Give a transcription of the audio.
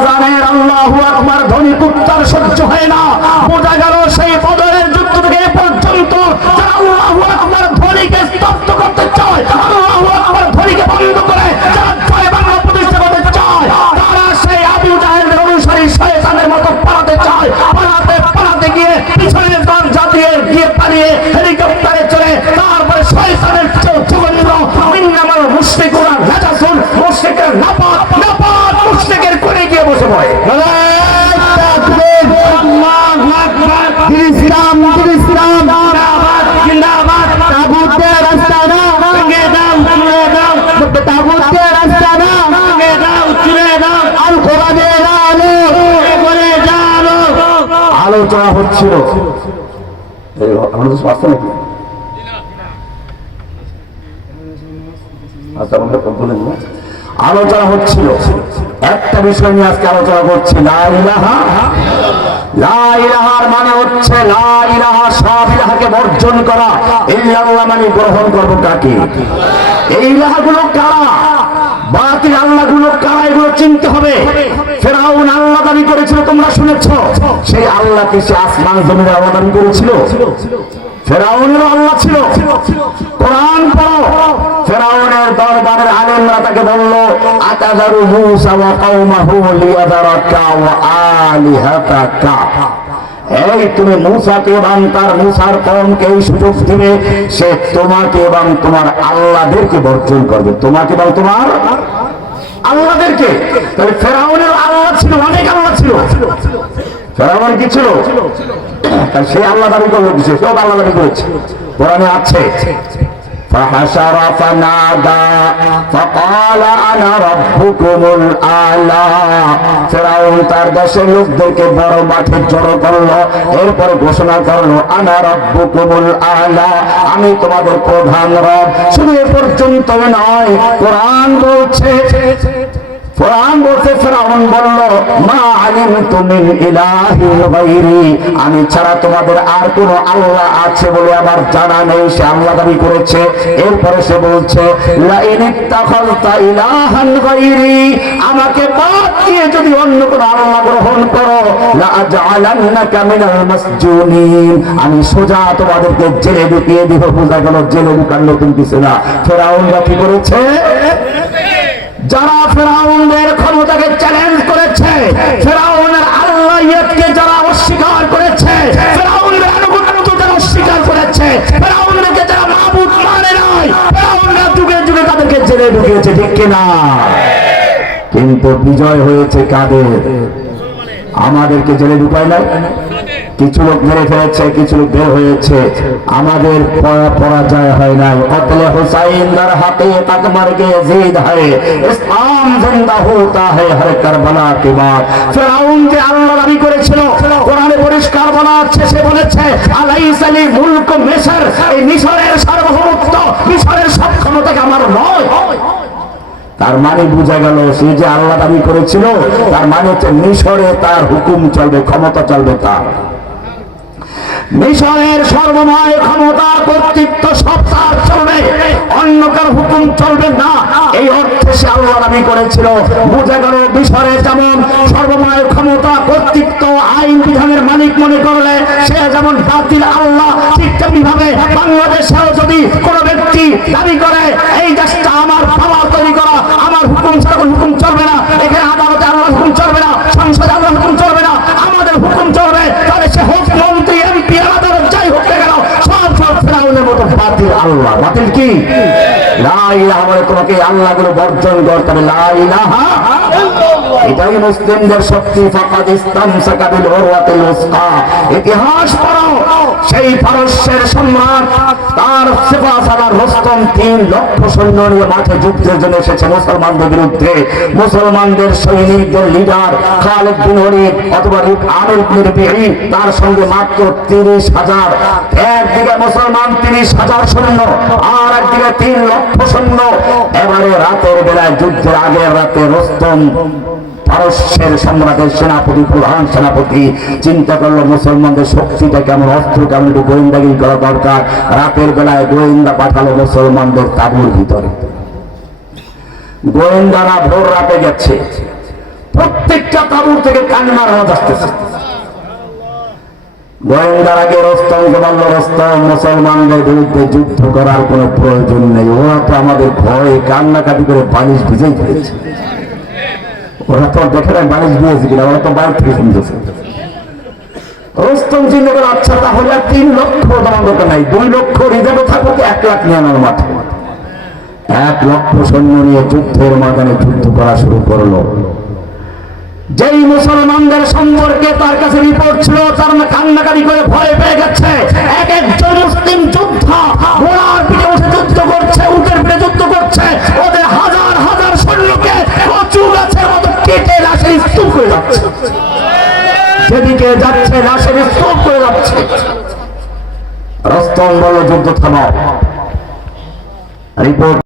আযানের আল্লাহু আকবার ধ্বনি উচ্চার সহ্য হয় না। বোঝা গেল সেই বদরের যুদ্ধ থেকে এ পর্যন্ত যারা আল্লাহু আকবার ধ্বনিকে স্তব্ধ করতে চায়, আল্লাহু আকবার ধ্বনিকে বন্ধ করে যারা জয় বাংলা প্রতিষ্ঠা করতে চায়, তারা সেই আবু জাহেলের অনুসারী শয়তানের মতো পালাতে চায়। পালাতে গিয়ে পিছনের দরজা দিয়ে পালিয়ে হেলিকপ্টারে চলে তারপরে শয়তানের জঘন্য ইন্নামাল মুশরিকুনা নাজাসুন, মুশরিকের নাপাক মুশরিকের কোণে গিয়ে বসে পড়ে। ইসলাম জিন্দাবাদ, তাগুতের রাস্তা না ভেঙে দাও, চুরে দাও, তাগুতের রাস্তা না ভেঙে দাও, চুরে দাও, আল কোরআনের আলো বলে জানো। আলোচনা হচ্ছিল, আমাদের স্বাস্থ্য নাকি আলোচনা হচ্ছিল একটা বিষয় নিয়ে আজকে আলোচনা করছি। লা ইলাহার মানে হচ্ছে লা ইলাহা, সব ইলাহাকে বর্জন করা, ইল্লাল্লাহ মানে গ্রহণ করব কাকে। এই ইলাহাগুলো কারা, বাতিল আল্লাহগুলো কারা, এগুলো চিনতে হবে। ফেরাউন আল্লাহ দাবি করেছিল, তোমরা শুনেছো। সেই আল্লাহকে সে আসমান জমিনের আল্লাহ দাবি করেছিল? ফেরাউনেরও আল্লাহ ছিল। কোরআন পড়ো, ফেরাউনের দরবারের আলেমরা তাকে বলল, আতাযারু মূসা ওয়া কওমাহু লিয়াযারাকা ওয়া আলিহাতাকা, এই তুমি মূসাকে এবং তার মূসার কওমকে এই সুযোগ দিবে, সে তোমাকে এবং তোমার আল্লাহদেরকে বর্জন করবে, তোমাকে এবং তোমার আল্লাহদেরকে। তাহলে ফেরাউনের আল্লাহ ছিল, অনেক আল্লাহ ছিল। ফেরাউন কি ছিল? সে আল্লাহ দাবি করবে, সব আল্লাহ দাবি করেছে, কোরআনে আছে। فحشر فنادى فقال انا ربكم الاعلى, ফেরাউন তার দেশের লোকদেরকে বড় মাঠে জড়ো করলো, এরপর ঘোষণা করলো আনা রাব্বুকুমুল আ'লা, আমি তোমাদের প্রধান রব। শুধু এ পর্যন্ত নয়, কোরআন বলছে ফেরাউন বলল, মা আলিমতু মিন ইলাহিন গায়রি, আমি ছাড়া তোমাদের আর কোন আল্লাহ আছে বলে আমার জানা নেই। সে আল্লাহ দাবি করেছে। এরপরে সে বলছে, লা ইন ইত্তাখাযতা ইলাহান গায়রি, আমাকে বাদ দিয়ে যদি অন্য কোন আল্লাহ গ্রহণ করো, লা আজআলান্নাকা মিনাল মাসজুনিন, আমি সোজা তোমাদেরকে জেলে ঢুকিয়ে দিব। বোঝা গেল জেলে ঢুকার নতুন কিছু না। ফেরাউনরা কি করেছে? যারা ফেরাউনের ক্ষমতাকে চ্যালেঞ্জ করেছে, ফেরাউনের আল্লাহকে যারা অস্বীকার করেছে, ফেরাউনের আনুগত্য যারা অস্বীকার করেছে, ফেরাউনকে যারা মাবুদ মানে নাই, ফেরাউনরা যুগে যুগে তাদেরকে জেলে ঢুকিয়েছে, ঠিক কিনা? কিন্তু বিজয় হয়েছে কাদের? আমাদেরকে জেলে ঢুকায় নাই। কিছু লোক মেরে ফেলেছে, কিছু লোক বের হয়েছে, আমাদের পরাজয় হয় নাই। কতলে হুসাইন দার হাকিকত মরগে জিদ হয়, ইসলাম জিন্দা হোতা হয় হর কারবালা কে বাদ। ফিরআউন যে আল্লাহ দাবি করেছিল, কোরআনে পরিষ্কার বলা আছে, সে বলেছে আলাইসা লি মুলকু মিসর, এই মিশরের সার্বভৌমত্ব, মিশরের সব ক্ষমতা আমার নয়। তার মানে বোঝা গেল সে যে আল্লাহ দাবি করেছিল, তার মানে হচ্ছে মিশরে তার হুকুম চলবে, ক্ষমতা চলবে তার। মিশরের সর্বময় ক্ষমতা, কর্তৃত্ব সব তার চলবে, অন্য কার হুকুম চলবে না। এই অর্থে সে আল্লাহ দাবি করেছিল। বোঝা গেল মিশরে যেমন সর্বময় ক্ষমতা, কর্তৃত্ব, আইন বিধানের মালিক মনে করলে সে যেমন বাতিল আল্লাহ, ঠিক তেমনি ভাবে বাংলাদেশেও যদি কোন ব্যক্তি দাবি করে এই দেশটা আমার বাবা তৈরি করা, আমার হুকুম ছাড়া কোনো হুকুম চলবে না, এখানে আদালতে আল্লাহর হুকুম চলবে না, সংসদে আল্লাহর হুকুম চলবে না, আমাদের হুকুম চলবে, তাহলে সে হোক মন্ত্রী, এমপি, আদালত যাই হোক না কেন, সব ফেরাউনের মতো বাতিল আল্লাহ। বাতিল কি? লা ইলাহা, বলে তোমাকে আল্লাহগুলো বর্জন করতে হবে। লা ইলাহা, এটাই মুসলিমদের শক্তি। ফাকাদ ইসতামসাকা বিল উরওয়াতিল উসকা। ইতিহাস পড়ো, সেই পারস্যের সম্রাট তার সেফাসালার রুস্তম 3 লক্ষ সৈন্য নিয়ে মাঠে যুদ্ধের জন্য এসেছে মুসলমানদের বিরুদ্ধে। মুসলমানদের সৈনিকদের লিডার খালিদ বিন ওয়ালিদ অথবা আমির বিন রবিঈ, তার সঙ্গে মাত্র 30,000। একদিকে মুসলমান 30,000 সৈন্য, আর একদিকে 3 লক্ষ সৈন্য। এবারে রাতের বেলায়, যুদ্ধের আগের রাতে রুস্তম পারস্যের সম্রাটের সেনাপতি, প্রধান সেনাপতি চিন্তা করলো মুসলমানদের শক্তিটা কেমন, অস্ত্র কেমন, একটু গোয়েন্দাগিরি করা দরকার। রাতের বেলায় গোয়েন্দা পাঠালো মুসলমানদের তাঁবুর ভিতরে। গোয়েন্দারা ভোর রাতে গেছে, প্রত্যেকটা তাবুর থেকে কান্নার আওয়াজ আসতেছে। গোয়েন্দার আগে রস্তমকে বলল, রস্তম, মুসলমানদের বিরুদ্ধে যুদ্ধ করার কোনো প্রয়োজন নেই, ওরা তো আমাদের ভয়ে কান্নাকাটি করে বালিশ ভিজেই ফেলেছে। ওরা তো দেখে না বালিশ ভিজেছে কিনা, ওরা তো বাইরে থেকে শুনতেছে। রস্তম চিন্তা করে, আচ্ছা তাহলে 3 লক্ষ দণ্ডকে নাই, 2 লক্ষ রিজার্ভে থাকুক, 1 লাখ নিয়ে আনার মাঠে 1 লক্ষ সৈন্য নিয়ে যুদ্ধের ময়দানে যুদ্ধ করা শুরু করলো। যেই মুসলমানদের সম্পর্কে তার কাছে রিপোর্ট ছিল, তার কান্নাকাটি করে ভয় পেয়ে গেছে। এক একজন মুসলিম যোদ্ধা ঘোড়ার পিঠে বসে যুদ্ধ করছে, উটের পিঠে যুদ্ধ করছে, ওদের হাজার হাজার সৈন্যকে কচু গাছের মতো কেটে লাশের স্তূপ করে যাচ্ছে, যেদিকে যাচ্ছে লাশের স্তূপ করে যাচ্ছে। রস্তম বলল, যুদ্ধ থামাও। রিপোর্ট